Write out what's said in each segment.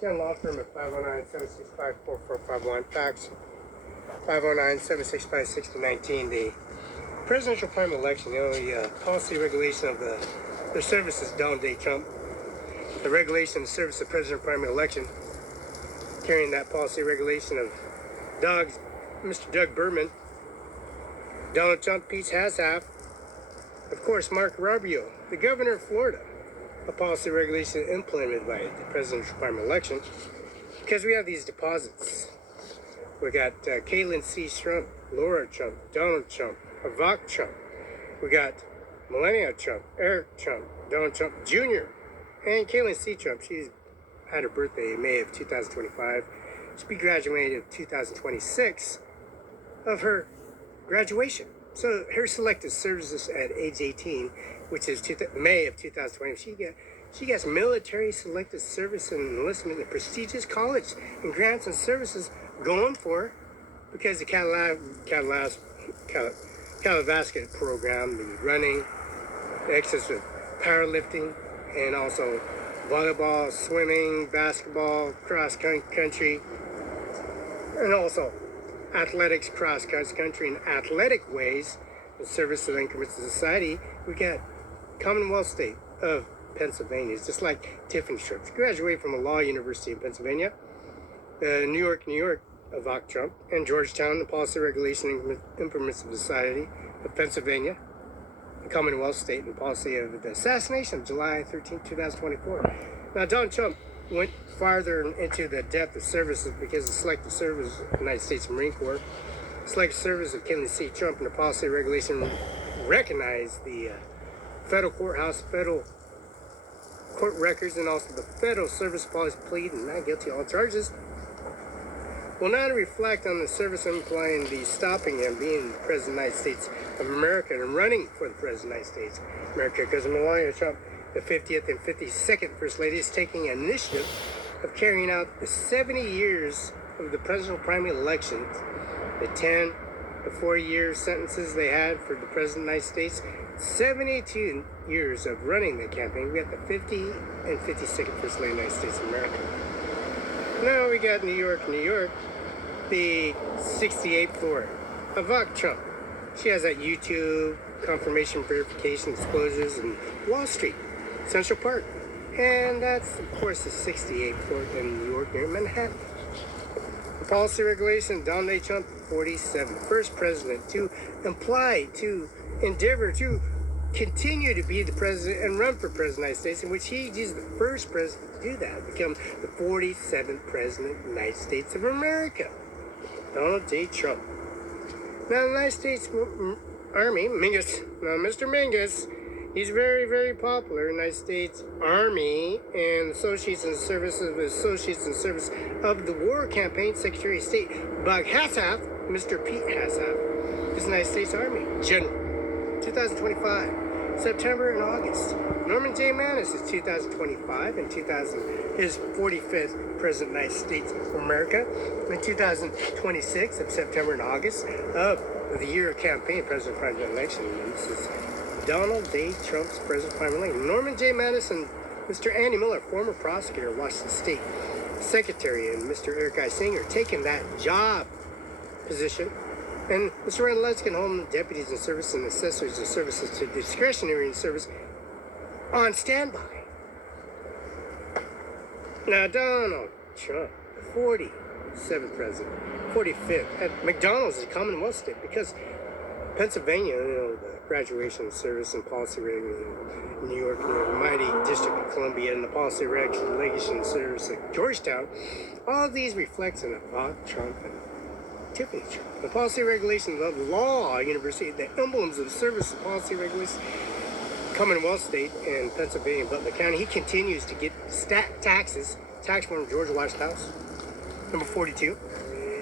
Ken Law Firm at 509-765-4451. Fax 509-765-6019. The presidential primary election, the policy regulation of the services Donald J. Trump, the regulation of the service of president primary election, carrying that policy regulation of Mr. Doug Berman, Donald Trump, Pete Hasselhoff, of course, Mark Rubio, the governor of Florida, a policy regulation implemented by the presidential primary election, because we have these deposits. We got Caitlin C. Trump, Laura Trump, Donald Trump, Ivanka Trump. We got Melania Trump, Eric Trump, Donald Trump Jr., and Caitlin C. Trump. She's had her birthday in May of 2025. She'll be graduating in 2026 of her graduation. So her selected services at age 18, which is May of 2020, she gets military selected service and enlistment in a prestigious college and grants and services going for her because the Calavasket program, the running, the excess of powerlifting, and also volleyball, swimming, basketball, cross country, and also athletics, cross country, and athletic ways in service to the increments of society. We got Commonwealth State of Pennsylvania. It's just like Tiffany Trump. She graduated from a law university in Pennsylvania. New York, of Ock Trump, and Georgetown, the policy regulation and implements of society of Pennsylvania, the Commonwealth State, and policy of the assassination of July 13, 2024. Now, Donald Trump went farther into the depth of services because the selective service of the United States Marine Corps, selective service of Caitlin C. Trump, and the policy regulation recognized the federal courthouse, federal court records, and also the federal service policy plead and not guilty of all charges. Well, now to reflect on the service implying the stopping him being the President of the United States of America and running for the President of the United States of America, because Melania Trump, the 50th and 52nd First Lady, is taking an initiative of carrying out the 70 years of the presidential primary elections, the 10 to 4-year sentences they had for the President of the United States, 72 years of running the campaign. We got the 50 and 52nd First Lady of the United States of America. Now we got New York, the 68th floor of Ivanka Trump. She has that YouTube, confirmation, verification, disclosures, and Wall Street, Central Park. And that's, of course, the 68th floor in New York, near Manhattan. The policy regulation, Donald J. Trump, 47, first president to endeavor to continue to be the president and run for president of the United States, in which he's the first president to do that, become the 47th president of the United States of America, Donald J. Trump. Now, the United States Army, Mr. Mingus, he's very, very popular. United States Army and Associates in Service of the War Campaign Secretary of State Bug Hasselhoff, Mr. Pete Hasselhoff, is the United States Army General, 2025. September and August. Norman J. Manus is 2025 and his 45th President of the United States of America. In 2026 of September and August of the year of campaign, President primary election. And this is Donald J. Trump's President primary election. Norman J. Manus and Mr. Andy Miller, former prosecutor, Washington State Secretary, and Mr. Eric I. Singh are taking that job position. And Mr. Randall Luskin, Home Deputies in Service and Assessors of Services to Discretionary in Service on standby. Now, Donald Trump, the 47th president, 45th, at McDonald's is a Commonwealth State because Pennsylvania, the graduation of service and policy regulation, New York, the mighty District of Columbia, and the policy regulation and service at Georgetown, all of these reflects on Ivanka Trump and Tiffany Trump. The policy regulations of law university, the emblems of service and policy regulations, Commonwealth State and Pennsylvania, Butler County. He continues to get tax form George Washington House, number 42.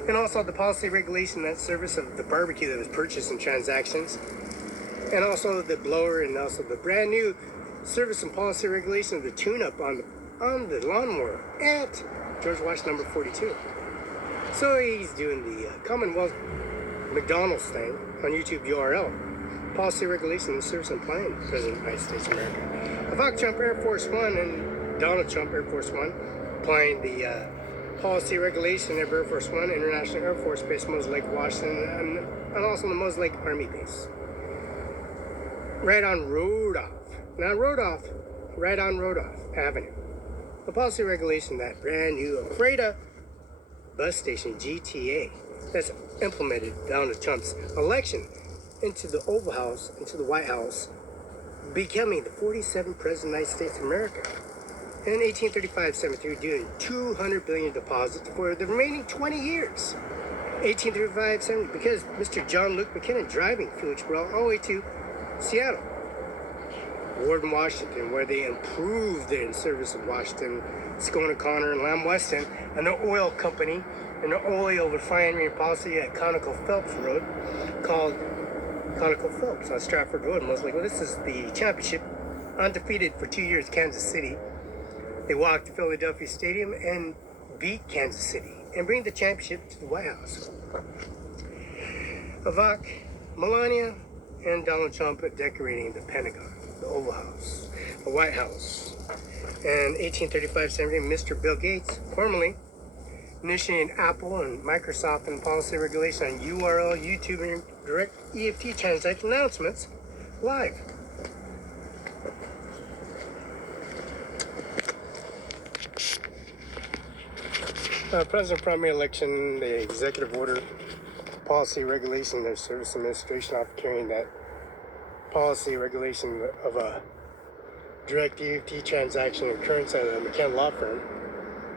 And also the policy regulation that service of the barbecue that was purchased in transactions. And also the blower, and also the brand new service and policy regulation of the tune-up on the lawnmower at George Washington, number 42. So he's doing the Commonwealth McDonald's thing on YouTube URL. Policy regulation and service implying President of the United States of America. Ivanka Trump Air Force One and Donald Trump Air Force One applying the policy regulation of Air Force One International Air Force Base, Moses Lake, Washington, and also the Moses Lake Army Base. Right on Rodolph. Not Rodolph, right on Rodolph Avenue. The policy regulation, that brand new Freda bus station, GTA, that's implemented Donald Trump's election into the Oval House, into the White House, becoming the 47th President of the United States of America. And in 1835-73, doing $200 billion deposits for the remaining 20 years. 1835-70, because Mr. John Luke McKinnon driving Felix Barela all the way to Seattle, Warden, Washington, where they improved the in-service of Washington, Scone O'Connor, and Lamb Weston, and the oil company, and the oil refinery and policy at Conoco Phelps Road, called Conoco Phelps on Stratford Road. And I was like, well, this is the championship, undefeated for 2 years, Kansas City. They walked to Philadelphia Stadium and beat Kansas City and bring the championship to the White House. Ivanka, Melania, and Donald Trump decorating the Pentagon, the Oval House, the White House. And 1835-70, Mr. Bill Gates, formerly initiating Apple and Microsoft and policy regulation on URL, YouTube, and direct EFT transaction announcements live. President primary election, the executive order, policy regulation, their service administration off carrying that policy regulation of a direct EFT transaction occurrence at a McKenna law firm,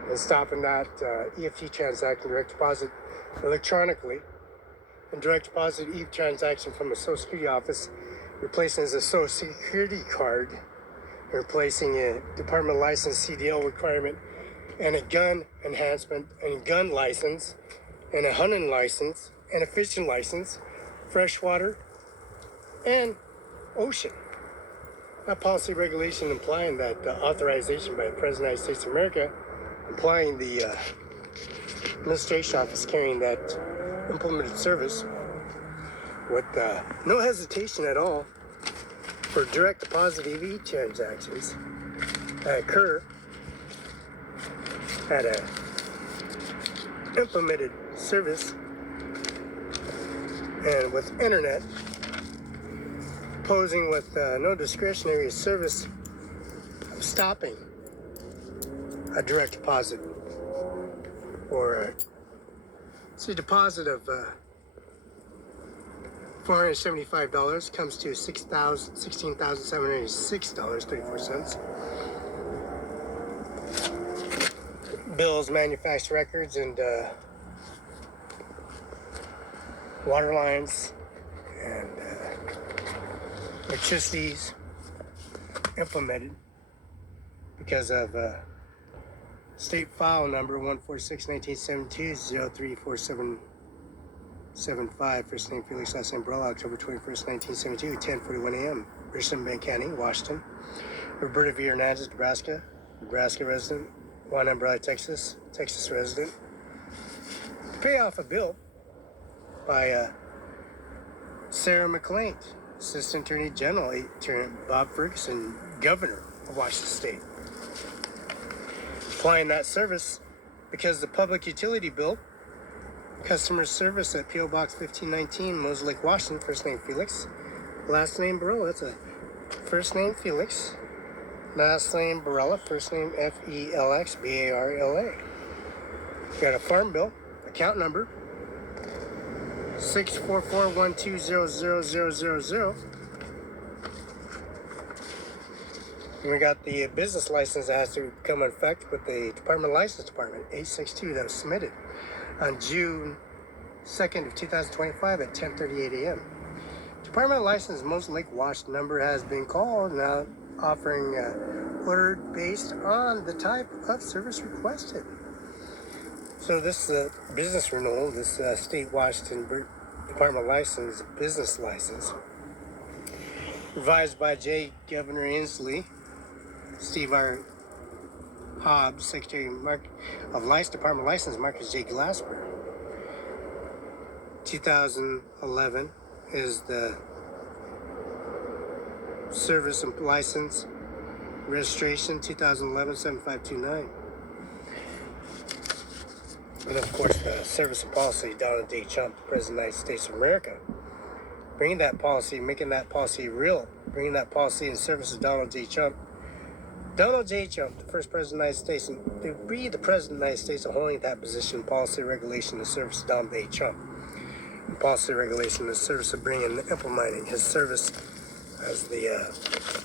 and stopping that EFT transaction, direct deposit electronically, and direct deposit EFT transaction from a Social Security office, replacing as a Social Security card, replacing a Department license CDL requirement, and a gun enhancement, and gun license, and a hunting license, and a fishing license, freshwater, and ocean. That policy regulation implying that authorization by the President of the United States of America, implying the administration office carrying that implemented service with no hesitation at all for direct deposit EV transactions that occur at a implemented service and with internet, posing with no discretionary service of stopping a direct deposit or a deposit of $475 comes to $16,706.34. Bills, manufacturer records, and water lines and electricities implemented because of state file number 146-1972-034775. First name Felix, last name Barela, October 21st, 1972, 10:41 a.m. Richland, Bay County, Washington. Roberta V. Hernandez, Nebraska, Nebraska resident. Juan Umbrella, Texas, Texas resident. To pay off a bill by Sarah McLean, Assistant Attorney General, Bob Ferguson, Governor of Washington State. Applying that service because the public utility bill, customer service at P.O. Box 1519, Moses Lake, Washington, first name Felix, last name Barela. That's a first name Felix, last name Barela, first name Felix, Barela. Got a farm bill, account number 644120000. And we got the business license that has to come in effect with the Department License Department, 862, that was submitted on June 2nd of 2025 at 10:38 a.m. Department License Moses Lake Washington number has been called, now offering order based on the type of service requested. So this business renewal, this state Washington Department License, business license, revised by J. Governor Inslee, Steve R. Hobbs, Secretary of Department License, Marcus J. Glasper. 2011 is the service and license registration, 2011-7529. And of course, the service and policy, Donald J. Trump, President of the United States of America, bringing that policy, making that policy real, bringing that policy in service of Donald J. Trump. Donald J. Trump, the first President of the United States, and to be the President of the United States, holding that position, policy, regulation, in service of Donald J. Trump. And policy, regulation, in service of bringing and implementing his service as the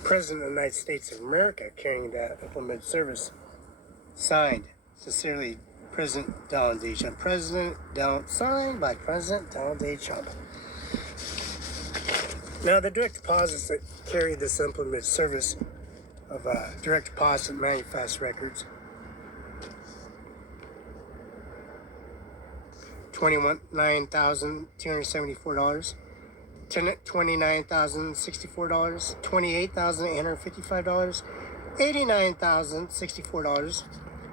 President of the United States of America, carrying that implemented service. Signed, sincerely, President Donald J. Trump. Signed by President Donald J. Trump. Now, the direct deposits that carry this implemented service of direct deposit manifest records, $29,274, $29,064, $28,855, $89,064,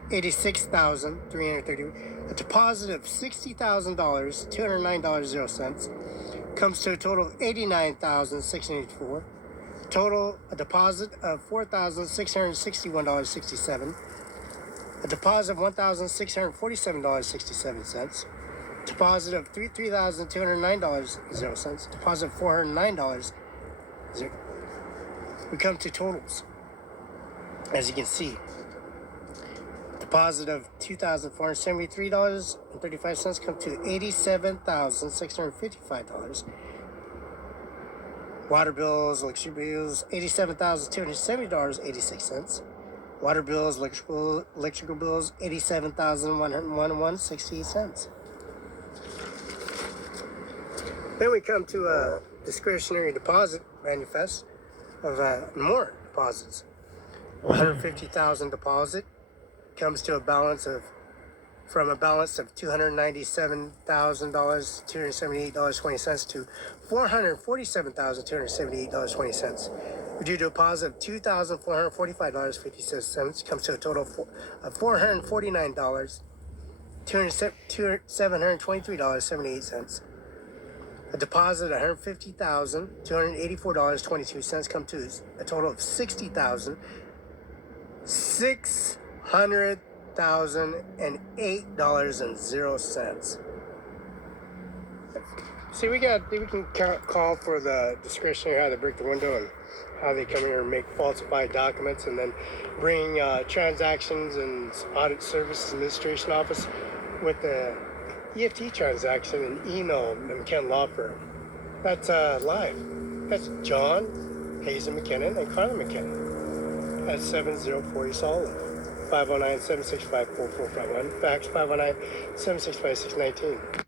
$86,330, a deposit of $60,000, $209.00, comes to a total of $89,684. Total, a deposit of $4,661.67. A deposit of $1,647.67. Deposit of $3,209.00. Deposit of $409. We come to totals. As you can see, deposit of $2,473.35 come to $87,655. Water bills, electricity bills, $87,270.86. Water bills, electrical bills, $87,101.68. Then we come to a discretionary deposit manifest of more deposits. $150,000 deposit comes to a balance of $297,000, $278.20 to $447,278.20. We do a deposit of $2,445.56, comes to a total of $449, $723.78. A deposit of $150,284.22 comes to a total of $60,600,008.00. See, we can call for the discretionary, how they break the window and how they come here and make falsified documents, and then bring transactions and audit services administration office with the EFT transaction and email the McKenna Law Firm. That's live. That's John, Hazen McKinnon, and Carla McKinnon. That's 7040 Solid. 509-765-4451. Fax 509-765-619.